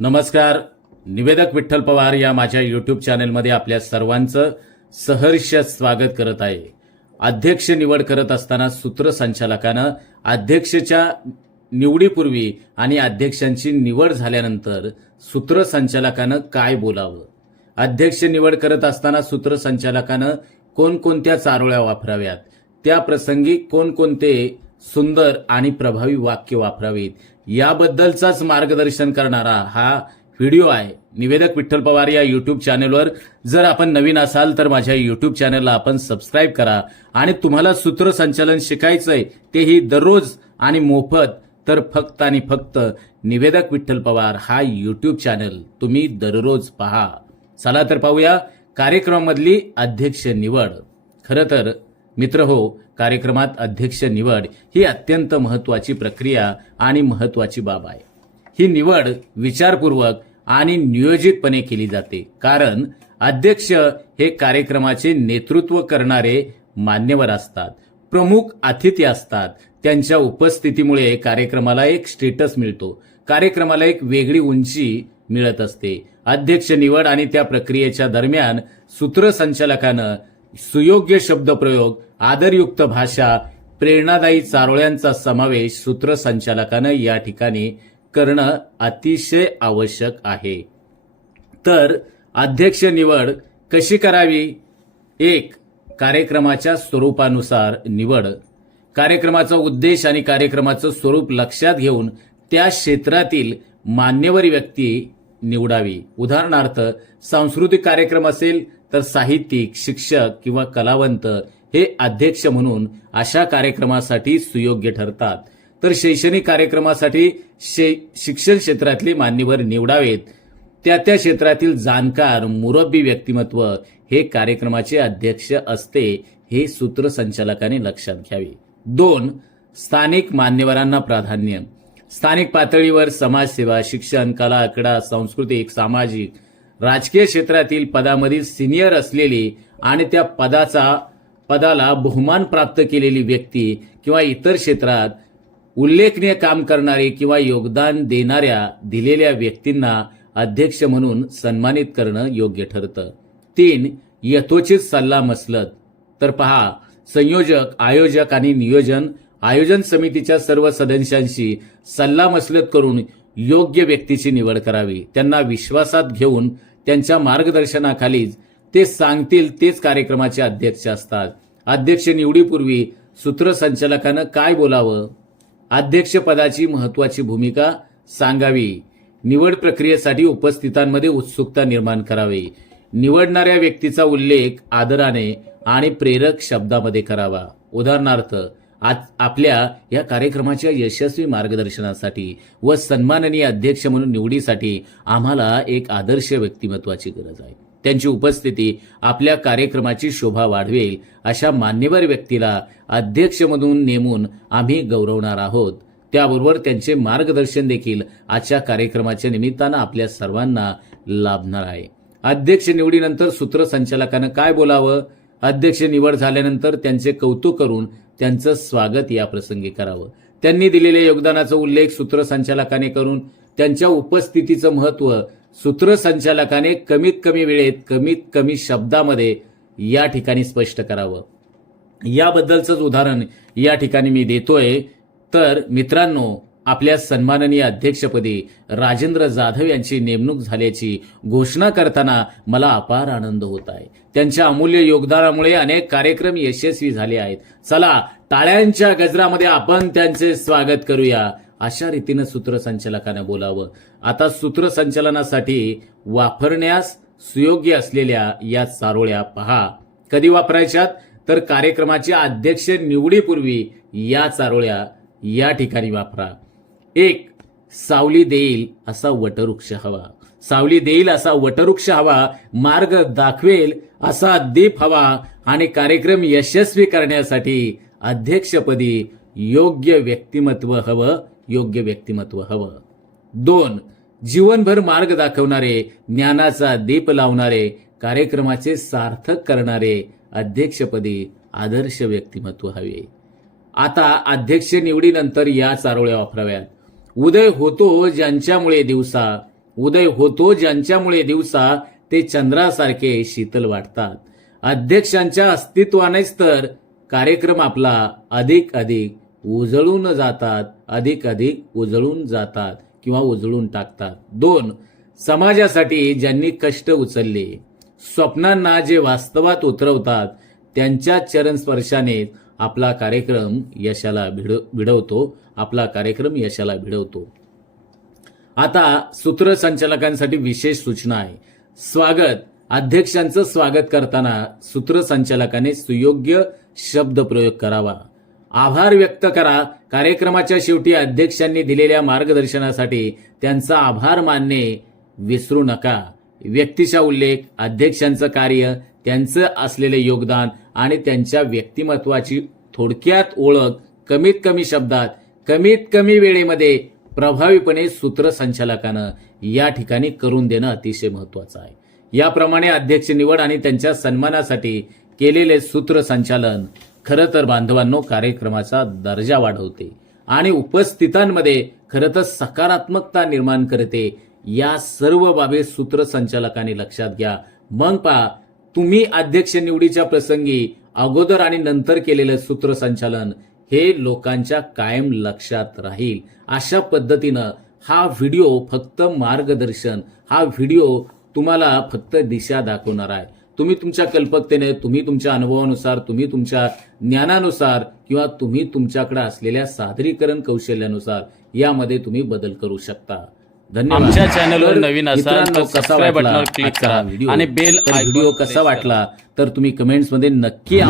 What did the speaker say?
नमस्कार. निवेदक विठ्ठल पवार या माझ्या यूट्यूब चॅनेलमध्ये आपल्या सर्वांचं सहर्ष स्वागत करत आहे. अध्यक्ष निवड करत असताना सूत्रसंचालकानं अध्यक्षच्या निवडीपूर्वी आणि अध्यक्षांची निवड झाल्यानंतर सूत्रसंचालकानं काय बोलावं? अध्यक्ष निवड करत असताना सूत्रसंचालकानं कोणकोणत्या चारोळ्या वापराव्यात? त्या प्रसंगी कोणकोणते सुंदर आणि प्रभावी वाक्य वापरावीत. याबद्दलचाच मार्गदर्शन करणारा हा व्हिडिओ आहे. निवेदक विठ्ठल पवार या यूट्यूब चॅनेलवर जर आपण नवीन असाल तर माझ्या यूट्यूब चॅनेलला आपण सबस्क्राईब करा. आणि तुम्हाला सूत्रसंचालन शिकायचंय तेही दररोज आणि मोफत. तर फक्त आणि फक्त निवेदक विठ्ठल पवार हा यूट्यूब चॅनल तुम्ही दररोज पहा. चला तर पाहूया कार्यक्रमामधली अध्यक्ष निवड. खरं तर मित्र हो कार्यक्रमात अध्यक्ष निवड ही अत्यंत महत्वाची प्रक्रिया आणि महत्वाची बाब आहे. ही निवड विचारपूर्वक आणि नियोजितपणे केली जाते. कारण अध्यक्ष हे कार्यक्रमाचे नेतृत्व करणारे मान्यवर असतात. प्रमुख अतिथी असतात. त्यांच्या उपस्थितीमुळे कार्यक्रमाला एक स्टेटस मिळतो. कार्यक्रमाला एक वेगळी उंची मिळत असते. अध्यक्ष निवड आणि त्या प्रक्रियेच्या दरम्यान सूत्रसंचालकानं सुयोग्य शब्दप्रयोग आदरयुक्त भाषा प्रेरणादायी चारोळ्यांचा समावेश सूत्रसंचालकानं या ठिकाणी करणं अतिशय आवश्यक आहे. तर अध्यक्ष निवड कशी करावी? एक कार्यक्रमाच्या स्वरूपानुसार निवड. कार्यक्रमाचा उद्देश आणि कार्यक्रमाचं स्वरूप लक्षात घेऊन त्या क्षेत्रातील मान्यवर व्यक्ती निवडावी. उदाहरणार्थ सांस्कृतिक कार्यक्रम असेल तर साहित्यिक शिक्षक किंवा कलावंत हे अध्यक्ष म्हणून अशा कार्यक्रमासाठी सुयोग्य ठरतात. तर शैक्षणिक कार्यक्रमासाठी शे- शिक्षण क्षेत्रातले मान्यवर निवडावेत. त्या त्या क्षेत्रातील जाणकार मुरब्बी व्यक्तिमत्व हे कार्यक्रमाचे अध्यक्ष असते हे सूत्रसंचालकाने लक्षात घ्यावे. दोन स्थानिक मान्यवरांना प्राधान्य. स्थानिक पातळीवर समाजसेवा शिक्षण कला क्रीडा सांस्कृतिक सामाजिक राजकीय क्षेत्रातील पदामधील सिनियर असलेली आणि त्या पदाचा पदाला बहुमान प्राप्त केलेली व्यक्ती किंवा इतर क्षेत्रात उल्लेखनीय काम करणारे किंवा योगदान देणाऱ्या दिलेल्या व्यक्तींना अध्यक्ष म्हणून सन्मानित करणं योग्य ठरतं. तीन यथोचित सल्ला मसलत. तर पहा संयोजक आयोजक आणि नियोजन आयोजन समितीच्या सर्व सदस्यांशी सल्लामसलत करून योग्य व्यक्तीची निवड करावी. त्यांना विश्वासात घेऊन त्यांच्या मार्गदर्शनाखालीच ते सांगतील तेच कार्यक्रमाचे अध्यक्ष असतात. अध्यक्ष निवडीपूर्वी सूत्रसंचालकानं काय बोलावं? अध्यक्षपदाची महत्वाची भूमिका सांगावी. निवड प्रक्रियेसाठी उपस्थितांमध्ये उत्सुकता निर्माण करावी. निवडणाऱ्या व्यक्तीचा उल्लेख आदराने आणि प्रेरक शब्दामध्ये करावा. उदाहरणार्थ आज आपल्या या कार्यक्रमाच्या यशस्वी मार्गदर्शनासाठी व सन्माननीय अध्यक्ष म्हणून निवडीसाठी आम्हाला एक आदर्श व्यक्तिमत्वाची गरज आहे. त्यांची उपस्थिती आपल्या कार्यक्रमाची शोभा वाढवेल अशा मान्यवर व्यक्तीला अध्यक्ष म्हणून नेमून आम्ही गौरवणार आहोत. त्याबरोबर त्यांचे मार्गदर्शन देखील आजच्या कार्यक्रमाच्या निमित्तानं आपल्या सर्वांना लाभणार आहे. अध्यक्ष निवडीनंतर सूत्रसंचालकानं काय बोलावं? अध्यक्ष निवड झाल्यानंतर त्यांचे कौतुक करून त्यांचं स्वागत या प्रसंगी करावं. त्यांनी दिलेल्या योगदानाचा उल्लेख सूत्रसंचालकाने करून त्यांच्या उपस्थितीचं महत्त्व सूत्रसंचालकाने कमीत कमी वेळेत कमीत कमी शब्दामध्ये या ठिकाणी स्पष्ट करावं. याबद्दलचंच उदाहरण या ठिकाणी मी देतोय. तर मित्रांनो आपल्या सन्माननीय अध्यक्षपदी राजेंद्र जाधव यांची नेमणूक झाल्याची घोषणा करताना मला अपार आनंद होत आहे. त्यांच्या अमूल्य योगदानामुळे अनेक कार्यक्रम यशस्वी झाले आहेत. चला टाळ्यांच्या गजरामध्ये आपण त्यांचे स्वागत करूया. अशा रीतीनं सूत्रसंचालकानं बोलावं. आता सूत्रसंचालनासाठी वापरण्यास सुयोग्य असलेल्या या चारोळ्या पहा. कधी वापरायच्यात? तर कार्यक्रमाच्या अध्यक्ष निवडीपूर्वी या चारोळ्या या ठिकाणी वापरा. एक सावली देईल असा वटवृक्ष हवा. सावली देईल असा वटवृक्ष हवा मार्ग दाखवेल असा दीप हवा आणि कार्यक्रम यशस्वी करण्यासाठी अध्यक्षपदी योग्य व्यक्तिमत्व हवं योग्य व्यक्तिमत्व हवं. दोन जीवनभर मार्ग दाखवणारे ज्ञानाचा दीप लावणारे कार्यक्रमाचे सार्थक करणारे अध्यक्षपदी आदर्श व्यक्तिमत्व हवे. आता अध्यक्ष निवडीनंतर या चारोळ्या वापराव्यात. उदय होतो ज्यांच्यामुळे दिवसा उदय होतो ज्यांच्यामुळे दिवसा ते चंद्रासारखे शीतल वाटतात. अध्यक्षांच्या अस्तित्वानेच तर कार्यक्रम आपला अधिक अधिक उजळून जातात अधिक अधिक उजळून जातात किंवा उजळून टाकतात. दोन समाजासाठी ज्यांनी कष्ट उचलले स्वप्नांना जे वास्तवात उतरवतात त्यांच्या चरण स्पर्शाने आपला कार्यक्रम यशाला भिड भिडवतो आपला कार्यक्रम यशाला भिडवतो. आता सूत्रसंचालकांसाठी विशेष सूचना आहे. स्वागत. अध्यक्षांचं स्वागत करताना सूत्रसंचालकाने सुयोग्य शब्द प्रयोग करावा. आभार व्यक्त करा. कार्यक्रमाच्या शेवटी अध्यक्षांनी दिलेल्या मार्गदर्शनासाठी त्यांचा आभार मानणे विसरू नका. व्यक्तीचा उल्लेख अध्यक्षांचं कार्य त्यांचं असलेले योगदान आणि त्यांच्या व्यक्तिमत्वाची थोडक्यात ओळख कमीत कमी शब्दात कमीत कमी वेळेमध्ये प्रभावीपणे सूत्रसंचालकानं या ठिकाणी करून देणं अतिशय महत्वाचं आहे. याप्रमाणे अध्यक्ष निवड आणि त्यांच्या सन्मानासाठी केलेले सूत्रसंचालन खरं तर बांधवांनो कार्यक्रमाचा दर्जा वाढवते आणि उपस्थितांमध्ये खरं तर सकारात्मकता निर्माण करते. या सर्व बाबी सूत्रसंचालकांनी लक्षात घ्या. मग पहा तुम्ही अध्यक्ष निवडीच्या प्रसंगी अगोदर आणि नंतर केलेलं सूत्रसंचालन हे लोकांच्या कायम लक्षात राहील. अशा पद्धतीनं हा व्हिडिओ फक्त मार्गदर्शन हा व्हिडिओ तुम्हाला फक्त दिशा दाखवणार आहे. तुम्ही तुमच्या कल्पकतेने तुम्ही तुमच्या अनुभवानुसार तुम्ही तुमच्या ज्ञानानुसार किंवा तुम्ही तुमच्याकडे असलेल्या सादरीकरण कौशल्यानुसार यामध्ये तुम्ही बदल करू शकता. आमच्या चॅनलवर नवीन असाल तर सबस्क्राईब बटनावर क्लिक करा व्हिडिओ? आणि बेल व्हिडिओ कसा. वाटला तर तुम्ही कमेंट्समध्ये नक्की